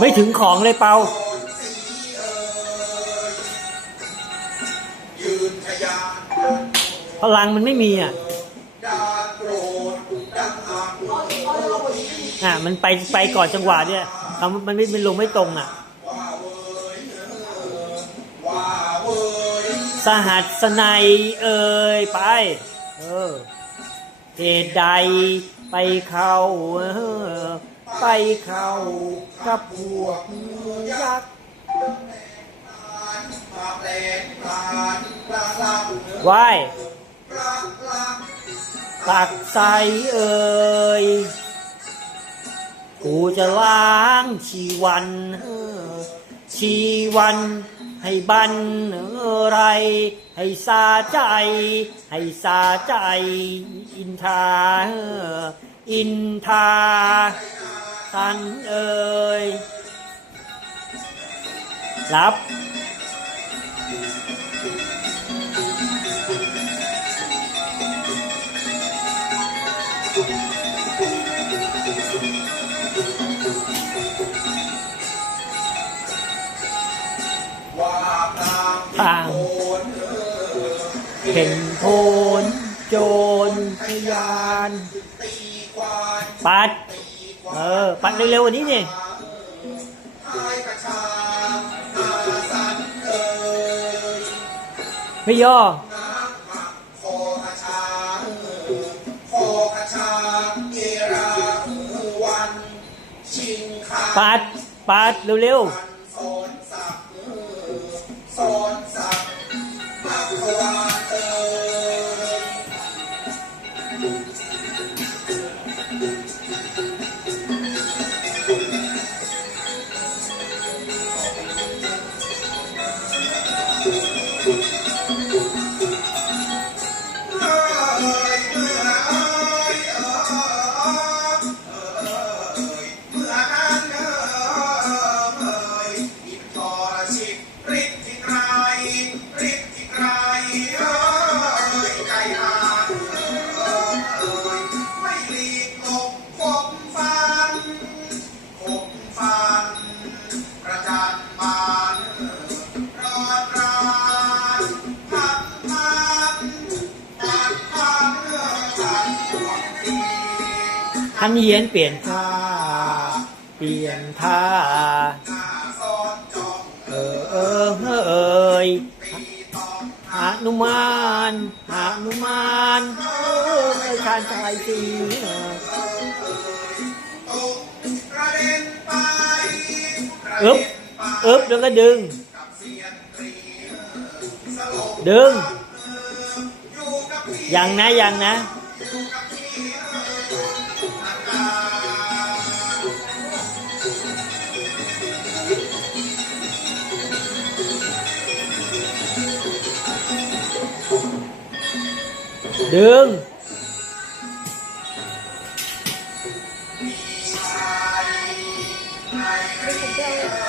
ไม่ถึงของเลยเปายืนทะยาพลังมันไม่มีอะอะมันไปไปก่อนจังหวะเนี่ยทำมันไม่มันลงไม่ตรงอะว่าเวยว่าเวยสหัสไนยเอ่ยไป เออเหตุใดไปเข้าเออ ไปเข้ากับพวกยักษ์มาแปลงปลานปลาลับไหว้ปลาลับตักใสเอ่ยกูจะล้างชีวันเออชีวันให้บันอะไร ให้สาใจ ให้สาใจ อินทาเอออินทา ทันเอ่ยรับว่าตามทางโอนเออเข็นโพนโจรพยานตีควายปัด เออ ปัดเร็วๆกวันนี้นี่ท้ายกระชาอาสันเอ่ยไม่ นส ทันเยียนเปลี่ยนท่าเปลี่ยนท่าหน้าซ้อนจ้องเออเออเออเอ่ยตีตอหานุมานหานุมานเออชานชายสีเออตกกระเด็นไปกระอึ๊เด็บอึ๊บแล้วก็ดึง ดึงอยู่กับพี่ยังนะยังนะ ดึงชา